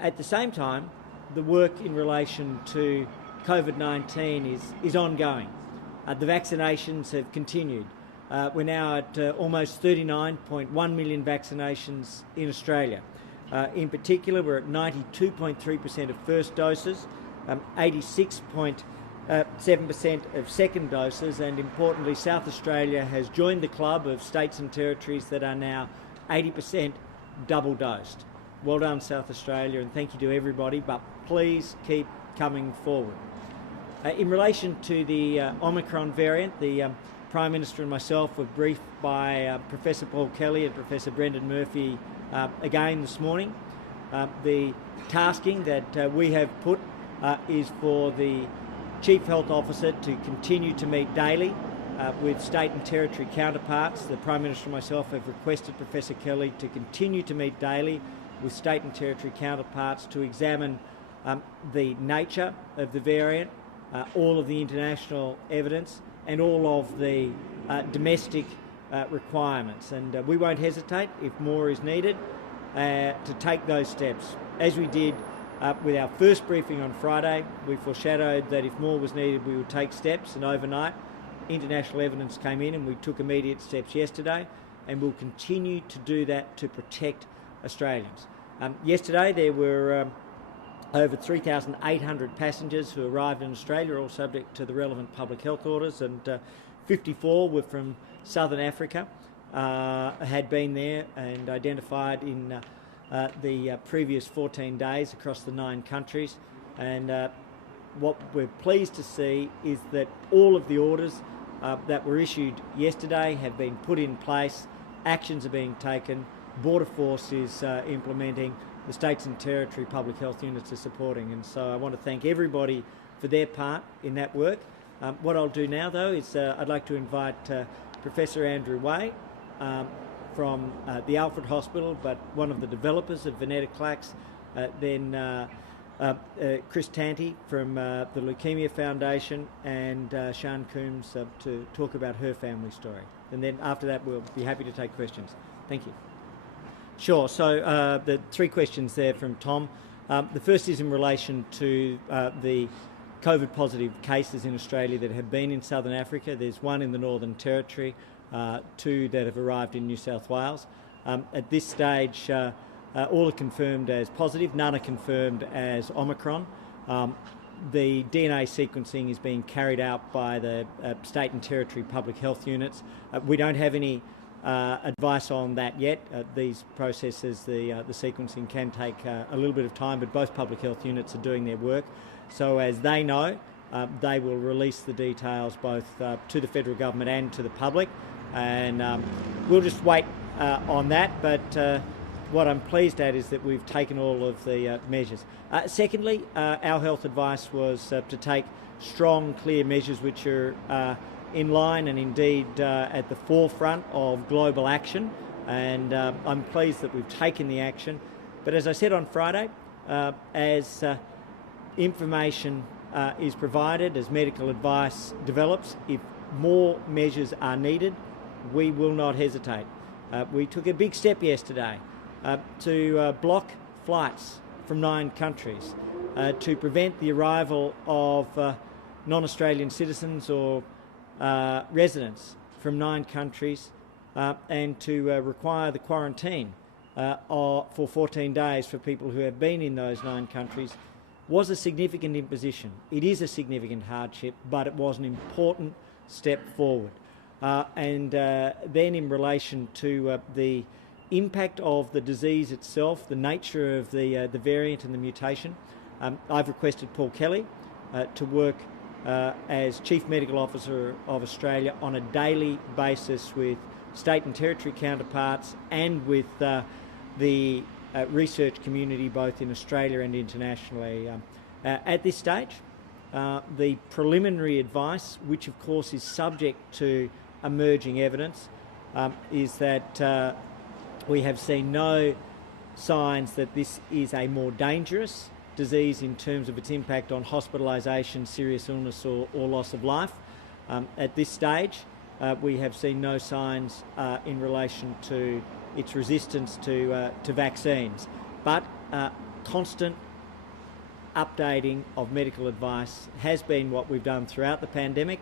At the same time, the work in relation to COVID-19 is ongoing. The vaccinations have continued. We're now at almost 39.1 million vaccinations in Australia. In particular, we're at 92.3% of first doses, 86.7% of second doses, and importantly, South Australia has joined the club of states and territories that are now 80% double dosed. Well done, South Australia, and thank you to everybody, but please keep coming forward. In relation to the Omicron variant, the Prime Minister and myself were briefed by Professor Paul Kelly and Professor Brendan Murphy again this morning. The tasking that we have put is for the Chief Health Officer to continue to meet daily with state and territory counterparts. The Prime Minister and myself have requested Professor Kelly to continue to meet daily with state and territory counterparts to examine the nature of the variant, all of the international evidence and all of the domestic requirements. And we won't hesitate, if more is needed, to take those steps. As we did with our first briefing on Friday, we foreshadowed that if more was needed we would take steps, and overnight international evidence came in and we took immediate steps yesterday, and we'll continue to do that to protect Australians. Yesterday there were over 3,800 passengers who arrived in Australia, all subject to the relevant public health orders, and 54 were from Southern Africa, had been there and identified in the previous 14 days across the 9 countries. And what we're pleased to see is that all of the orders that were issued yesterday have been put in place, actions are being taken, Border Force is implementing, the states and territory public health units are supporting, and so I want to thank everybody for their part in that work. What I'll do now though is I'd like to invite Professor Andrew Way from the Alfred Hospital, but one of the developers of venetoclax, then Chris Tanti from the Leukemia Foundation, and Sian Coombs to talk about her family story. And then after that we'll be happy to take questions. Thank you. Sure, so the 3 questions there from Tom. The first is in relation to the COVID positive cases in Australia that have been in Southern Africa. There's 1 in the Northern Territory, 2 that have arrived in New South Wales. At this stage, all are confirmed as positive, none are confirmed as Omicron. The DNA sequencing is being carried out by the state and territory public health units. We don't have any advice on that yet. These processes, the sequencing can take a little bit of time, but both public health units are doing their work. So as they know, they will release the details both to the federal government and to the public, and we'll just wait on that. But what I'm pleased at is that we've taken all of the measures. Secondly, our health advice was to take strong, clear measures which are in line and indeed at the forefront of global action, and I'm pleased that we've taken the action. But as I said on Friday, as information is provided, as medical advice develops, if more measures are needed, we will not hesitate. We took a big step yesterday to block flights from 9 countries, to prevent the arrival of non-Australian citizens or residents from 9 countries, and to require the quarantine for 14 days for people who have been in those 9 countries was a significant imposition. It is a significant hardship, but it was an important step forward. And then in relation to the impact of the disease itself, the nature of the variant and the mutation, I've requested Paul Kelly to work as Chief Medical Officer of Australia on a daily basis with state and territory counterparts and with the research community both in Australia and internationally. At this stage, the preliminary advice, which of course is subject to emerging evidence, is that we have seen no signs that this is a more dangerous disease in terms of its impact on hospitalisation, serious illness or loss of life. At this stage, we have seen no signs in relation to its resistance to vaccines. But constant updating of medical advice has been what we've done throughout the pandemic,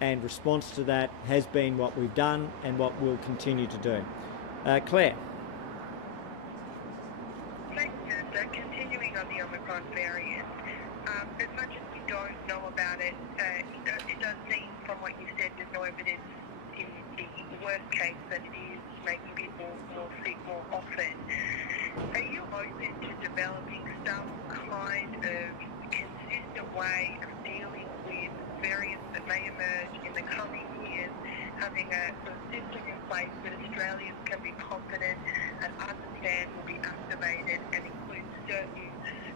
and response to that has been what we've done and what we'll continue to do. Claire. Thanks, Minister. Continuing on the Omicron variant, as much as we don't know about it, it does seem from what you said there's no evidence in the worst case that it is making people more sick more often. Are you open to developing some kind of consistent way of dealing with variants that may emerge in the coming years, having a sort of system in place that Australians can be confident and understand will be activated and include certain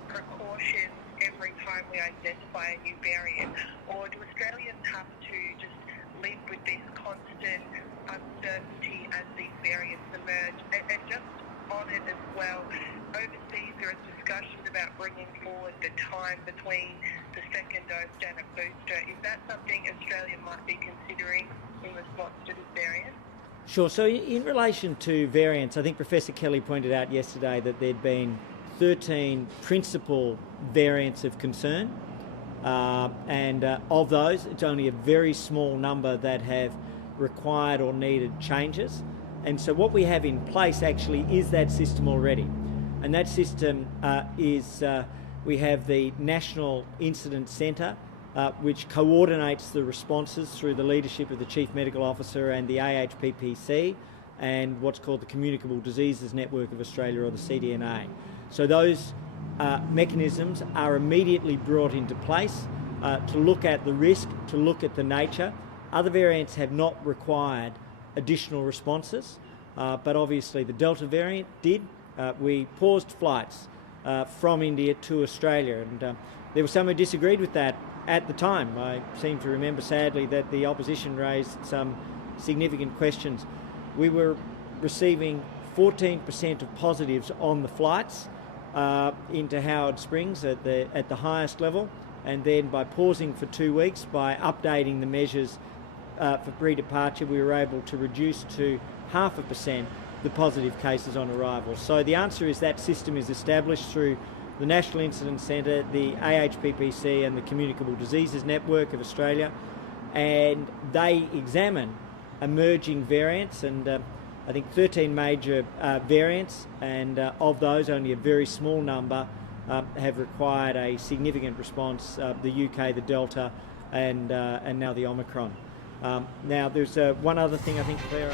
precautions every time we identify a new variant? Or do Australians have to just live with this constant uncertainty as these variants emerge? And just on it as well, overseas there is discussions about bringing forward the time between the second dose and a booster. Is that something Australia might be considering in response to this variant? Sure. So in relation to variants, I think Professor Kelly pointed out yesterday that there'd been 13 principal variants of concern, and of those, it's only a very small number that have required or needed changes. And so what we have in place actually is that system already. And that system is, we have the National Incident Centre, which coordinates the responses through the leadership of the Chief Medical Officer and the AHPPC and what's called the Communicable Diseases Network of Australia, or the CDNA. So those mechanisms are immediately brought into place to look at the risk, to look at the nature. Other variants have not required additional responses, but obviously the Delta variant did. We paused flights from India to Australia, and there were some who disagreed with that at the time. I seem to remember sadly that the opposition raised some significant questions. We were receiving 14% of positives on the flights into Howard Springs at the highest level, and then by pausing for 2 weeks, by updating the measures for pre-departure, we were able to reduce to 0.5% the positive cases on arrival. So the answer is that system is established through the National Incident Centre, the AHPPC and the Communicable Diseases Network of Australia, and they examine emerging variants, and I think 13 major variants, and of those only a very small number have required a significant response, the UK, the Delta, and now the Omicron. Now there's one other thing I think, Claire.